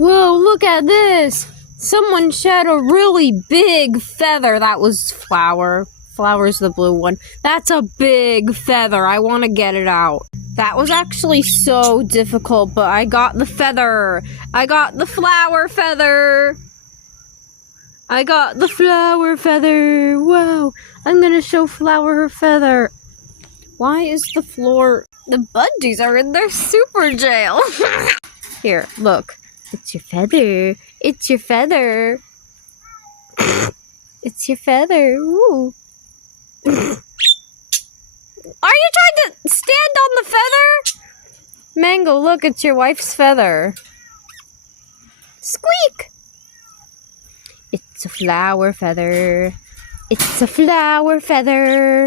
Whoa, look at this! Someone shed a really big feather. That was Flower. Flower's the blue one. That's a big feather. I want to get it out. That was actually so difficult, but I got the feather. I got the flower feather. I got the flower feather. Wow. I'm gonna show Flower her feather. Why is the floor... The Bundies are in their super jail. Here, look. It's your feather. It's your feather. It's your feather. Ooh. Are you trying to stand on the feather? Mango, look, it's your wife's feather. Squeak! It's a flower feather. It's a flower feather.